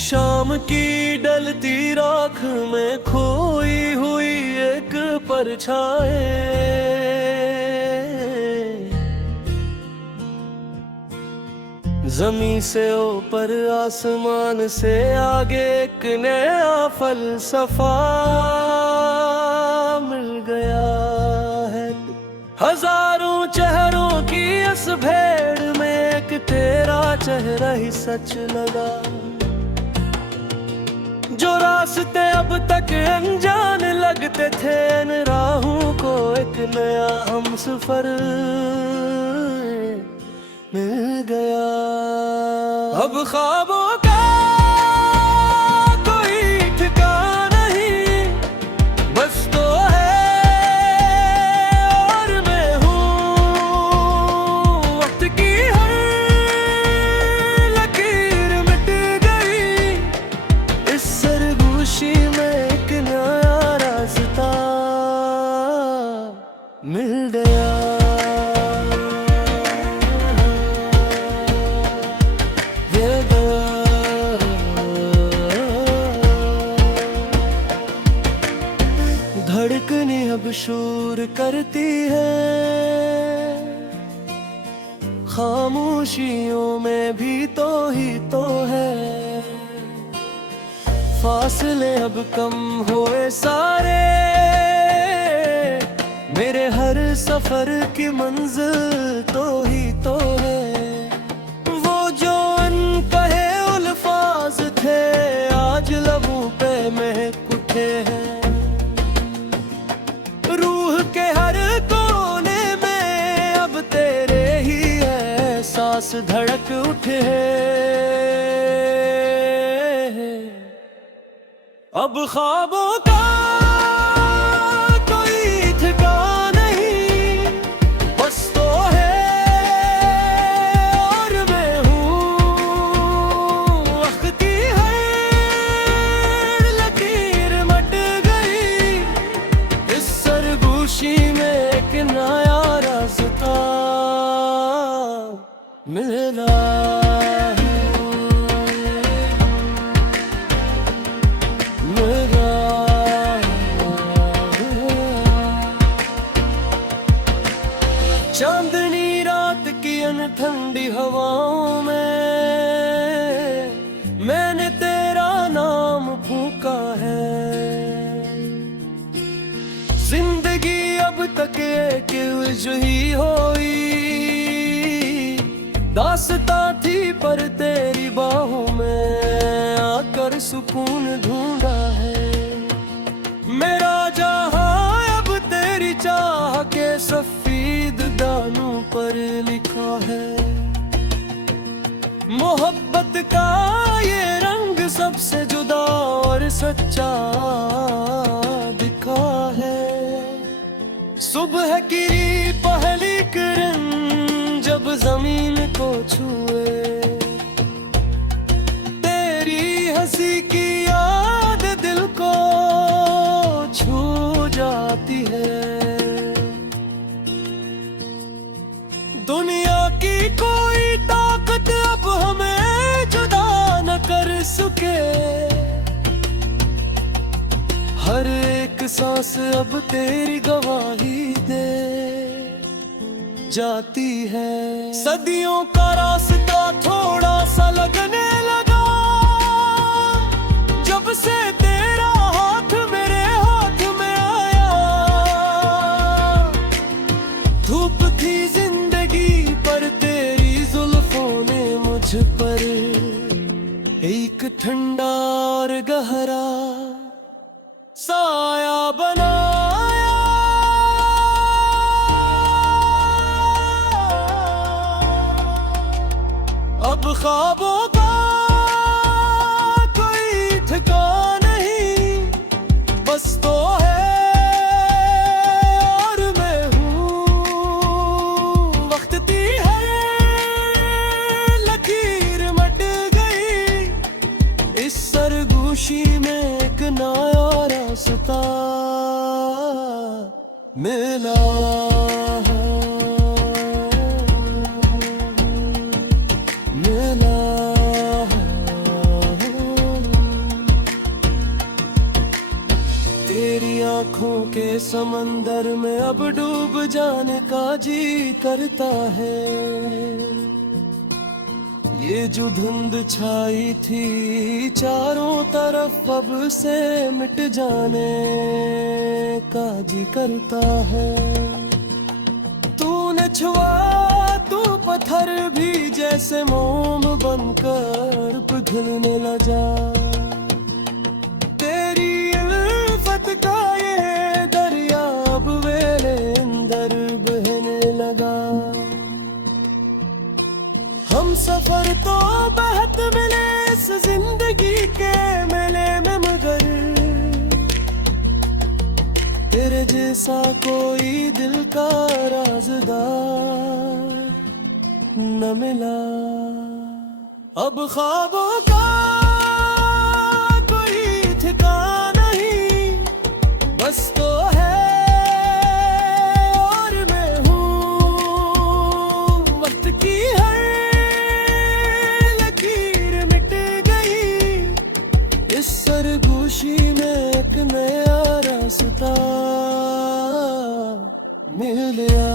शाम की डलती राख में खोई हुई एक परछाई, ज़मीं से ऊपर आसमान से आगे एक नया फलसफा मिल गया है। हजारों चेहरों की इस भेड़ में एक तेरा चेहरा ही सच लगा। जो रास्ते अब तक अनजान लगते थे, इन राहों को एक नया हमसफर मिल गया। अब ख्वाबों का कोई ठिकाना नहीं, बस तो है और मैं हूँ। वक्त की हर लकीर मिट गई, इस सरगोशी में एक नया रास्ता मिल गया। धड़कनें अब शोर करती है, खामोशियों में भी तो ही तो है। फासले अब कम हुए सारे, मेरे हर सफर की मंजिल तो ही तो है। वो जो अनकहे अल्फाज थे, आज लबों पे महक उठे हैं। रूह के हर कोने में अब तेरे ही एहसास धड़क उठे। अब ख्वाबों का कोई ठिकाना नहीं, बस तो है और मैं हूँ। वक्त की हर लकीर मट गई, इस सरगोशी में एक नया रास्ता मिला। चांदनी रात की अन ठंडी हवाओं में मैंने तेरा नाम फूंका है। जिंदगी अब तक एक उलझी हुई दास्तां थी, पर तेरी बाहों में आकर सुकून ढूंढा है। मेरा जहां अब तेरी चाह के सफेद दानों पर लिखा है। मोहब्बत का ये रंग सबसे जुदा और सच्चा दिखा है। सुबह की पहली किरण जब जमीन को छुए, तेरी हंसी की याद दिल को छू जाती है। दुनिया की कोई ताकत अब हमें जुदा न कर सके। हर एक सांस अब तेरी गवाही दे जाती है। सदियों का रास्ता थोड़ा सा लगने लगा, जब से तेरा हाथ मेरे हाथ में आया। धूप थी जिंदगी पर तेरी जुल्फों ने मुझ पर एक ठंडा और गहरा साया बनाया। अब ख्वाबों का कोई ठिकाना नहीं, बस तो है और मैं हूँ। वक्त की हर लकीर मट गई, इस सरगोशी में एक नया मिला मिला तेरी आंखों के समंदर में अब डूब जाने का जी करता है। ये जो धुंध छाई थी चारों तरफ अब से मिट जाने का जी करता है। तूने छुआ तू पत्थर भी जैसे मोम बनकर पिघलने लगा। तेरी उल्फत का ये दरिया अब मेरे अंदर बहने लगा। हम सफर तो बहुत मिले इस जिंदगी के मेले में, मगर तेरे जैसा कोई दिल का राज़दार न मिला। अब ख्वाबों का कोई ठिकाना नहीं, बस तो है और मैं हूँ। वक्त की हर लकीर मिट गई, इस सरगोशी में एक नया रास्ता मिल गया।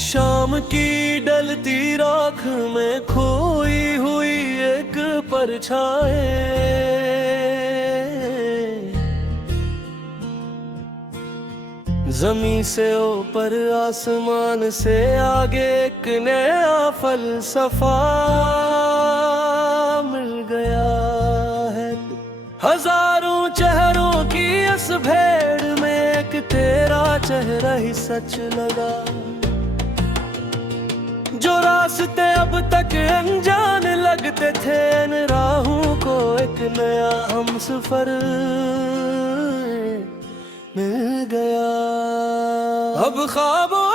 शाम की डलती राख में खोई हुई एक परछाई, ज़मीं से ऊपर आसमान से आगे एक नया फलसफा मिल गया है। हजारों चेहरों की इस भीड़ में एक तेरा चेहरा ही सच लगा। जो रास्ते अब तक अनजान लगते थे, इन राहों को एक नया हमसफर मिल गया। अब ख्वाबों